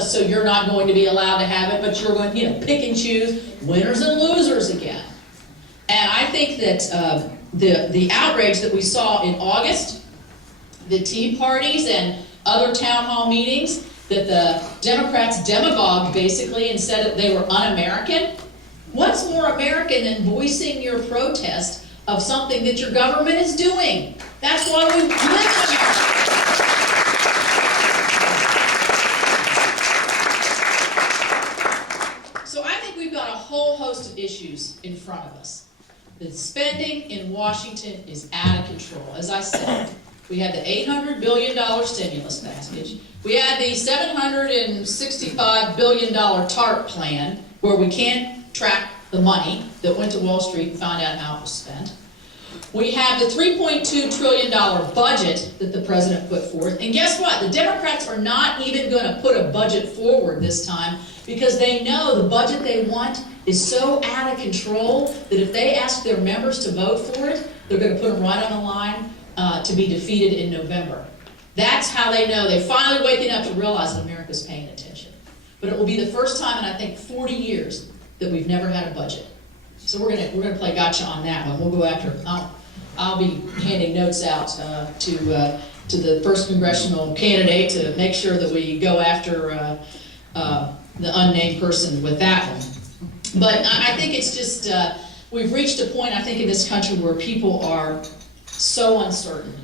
so you're not going to be allowed to have it, but you're going to, pick and choose winners and losers again. And I think that the outrage that we saw in August, the Tea Parties and other town hall meetings, that the Democrats demagogued basically and said that they were un-American. What's more American than voicing your protest of something that your government is doing? That's why we live in America. So I think we've got a whole host of issues in front of us. The spending in Washington is out of control. As I said, we had the $800 billion stimulus package. We had the $765 billion TARP plan, where we can't track the money that went to Wall Street and found out how it was spent. We have the $3.2 trillion budget that the president put forth. And guess what? The Democrats are not even going to put a budget forward this time, because they know the budget they want is so out of control that if they ask their members to vote for it, they're going to put them right on the line to be defeated in November. That's how they know. They're finally waking up to realize that America's paying attention. But it will be the first time in, I think, 40 years that we've never had a budget. So we're gonna play gotcha on that one. We'll go after. I'll be handing notes out to the first congressional candidate to make sure that we go after the unnamed person with that one. But I think it's just we've reached a point, I think, in this country where people are so uncertain.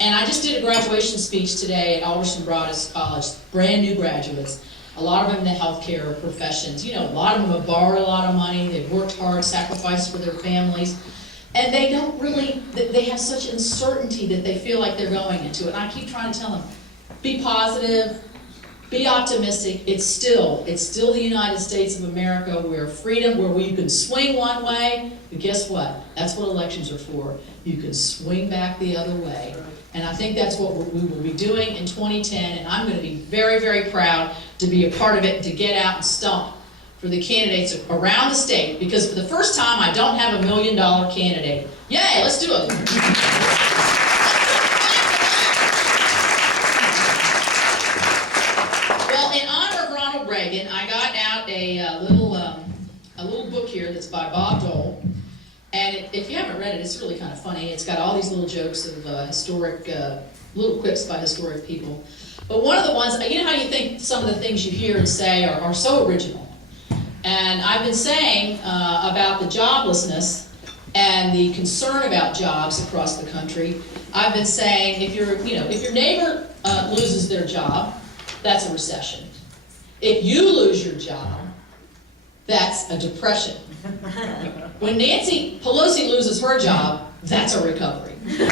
And I just did a graduation speech today at Alderson Broaddus College, brand new graduates. A lot of them in the healthcare professions. A lot of them have borrowed a lot of money. They've worked hard, sacrificed for their families. And they don't really, they have such uncertainty that they feel like they're going into it. And I keep trying to tell them, be positive, be optimistic. It's still the United States of America, where freedom, where you can swing one way, but guess what? That's what elections are for. You can swing back the other way. And I think that's what we will be doing in 2010, and I'm going to be very, very proud to be a part of it and to get out and stump for the candidates around the state, because for the first time I don't have $1 million candidate. Yay, let's do it. Well, in honor of Ronald Reagan, I got out a little book here that's by Bob Dole. And if you haven't read it, it's really kind of funny. It's got all these little jokes of historic, little quips by historic people. But one of the ones, you know how you think some of the things you hear and say are so original. And I've been saying about the joblessness and the concern about jobs across the country. I've been saying if your neighbor loses their job, that's a recession. If you lose your job, that's a depression. When Nancy Pelosi loses her job, that's a recovery. But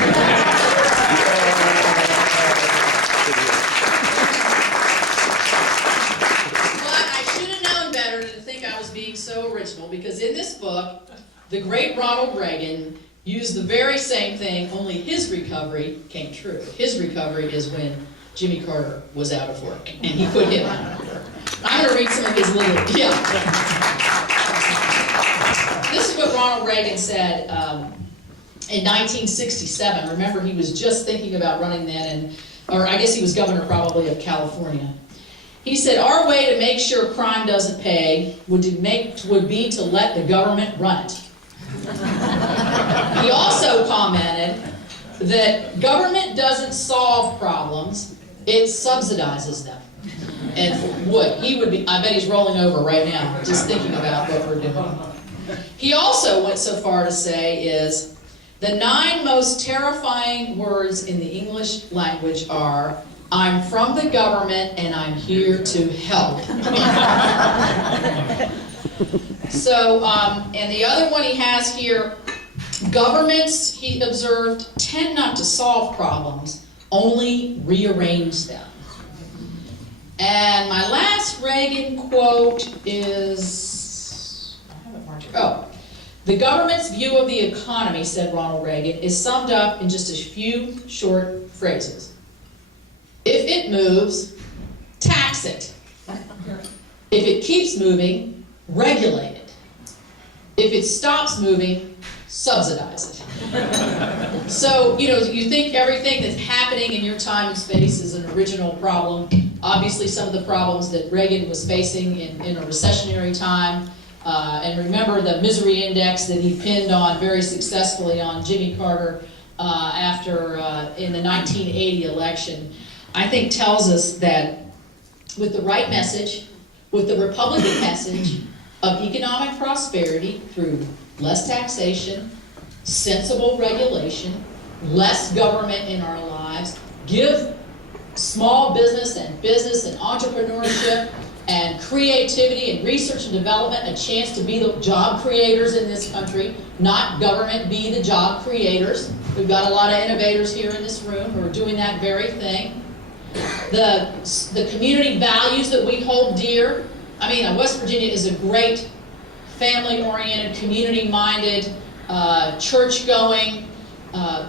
I should have known better than to think I was being so original, because in this book, the great Ronald Reagan used the very same thing, only his recovery came true. His recovery is when Jimmy Carter was out of work, and he put him out of work. I'm going to read some of his little, This is what Ronald Reagan said in 1967. Remember, he was just thinking about running then, or I guess he was governor probably of California. He said, "Our way to make sure crime doesn't pay would be to let the government run it." He also commented that government doesn't solve problems, it subsidizes them. And I bet he's rolling over right now just thinking about what we're doing. He also went so far to say is, the 9 most terrifying words in the English language are, "I'm from the government and I'm here to help." So, and the other one he has here, governments, he observed, tend not to solve problems, only rearrange them. And my last Reagan quote is, the government's view of the economy, said Ronald Reagan, is summed up in just a few short phrases. If it moves, tax it. If it keeps moving, regulate it. If it stops moving, subsidize it. So, you think everything that's happening in your time and space is an original problem. obviously some of the problems that Reagan was facing in a recessionary time. And remember the misery index that he pinned on very successfully on Jimmy Carter in the 1980 election, I think tells us that with the right message, with the Republican message of economic prosperity through less taxation, sensible regulation, less government in our lives, give small business and entrepreneurship and creativity and research and development a chance to be the job creators in this country, not government be the job creators. We've got a lot of innovators here in this room who are doing that very thing. The community values that we hold dear. I mean, West Virginia is a great family-oriented, community-minded, church-going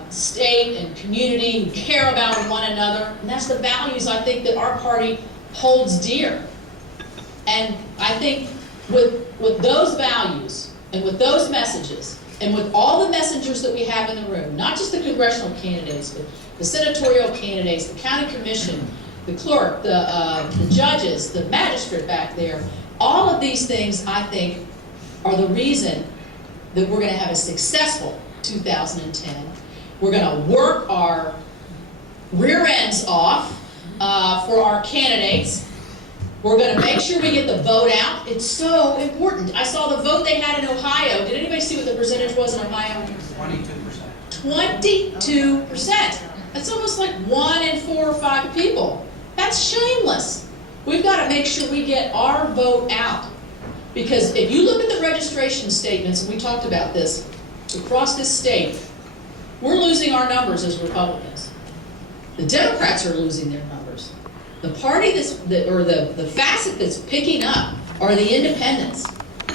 state and community who care about one another. And that's the values I think that our party holds dear. And I think with those values and with those messages and with all the messengers that we have in the room, not just the congressional candidates, but the senatorial candidates, the county commission, the clerk, the judges, the magistrate back there, all of these things I think are the reason that we're going to have a successful 2010. We're going to work our rear ends off for our candidates. We're going to make sure we get the vote out. It's so important. I saw the vote they had in Ohio. Did anybody see what the percentage was in Ohio? 22%. 22%. That's almost like 1 in 4 or 5 people. That's shameless. We've got to make sure we get our vote out. Because if you look at the registration statements, and we talked about this, across this state, we're losing our numbers as Republicans. The Democrats are losing their numbers. The party the facet that's picking up are the independents.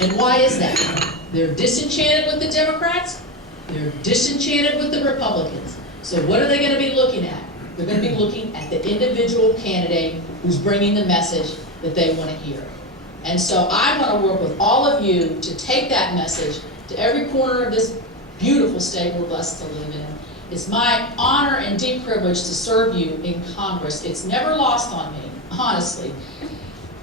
And why is that? They're disenchanted with the Democrats. They're disenchanted with the Republicans. So what are they going to be looking at? They're going to be looking at the individual candidate who's bringing the message that they want to hear. And so I want to work with all of you to take that message to every corner of this beautiful state we're blessed to live in. It's my honor and deep privilege to serve you in Congress. It's never lost on me, honestly.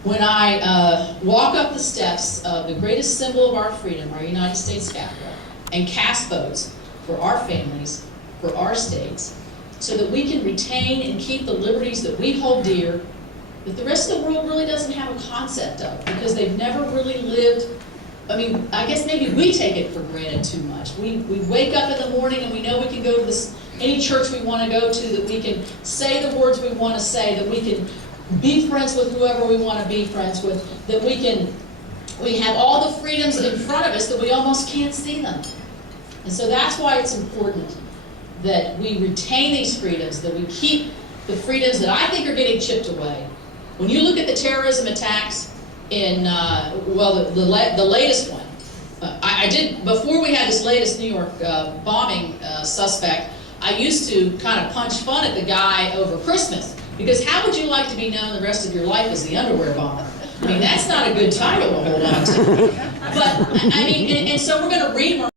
When I walk up the steps of the greatest symbol of our freedom, our United States Capitol, and cast votes for our families, for our states, so that we can retain and keep the liberties that we hold dear, that the rest of the world really doesn't have a concept of, because they've never really lived. I mean, I guess maybe we take it for granted too much. We wake up in the morning and we know we can go to any church we want to go to, that we can say the words we want to say, that we can be friends with whoever we want to be friends with, that we have all the freedoms in front of us that we almost can't see them. And so that's why it's important that we retain these freedoms, that we keep the freedoms that I think are getting chipped away. When you look at the terrorism attacks in, the latest one, I did, before we had this latest New York bombing suspect, I used to kind of punch fun at the guy over Christmas, because how would you like to be known the rest of your life as the underwear bomber? I mean, that's not a good title to hold on to. But, I mean, and so we're going to read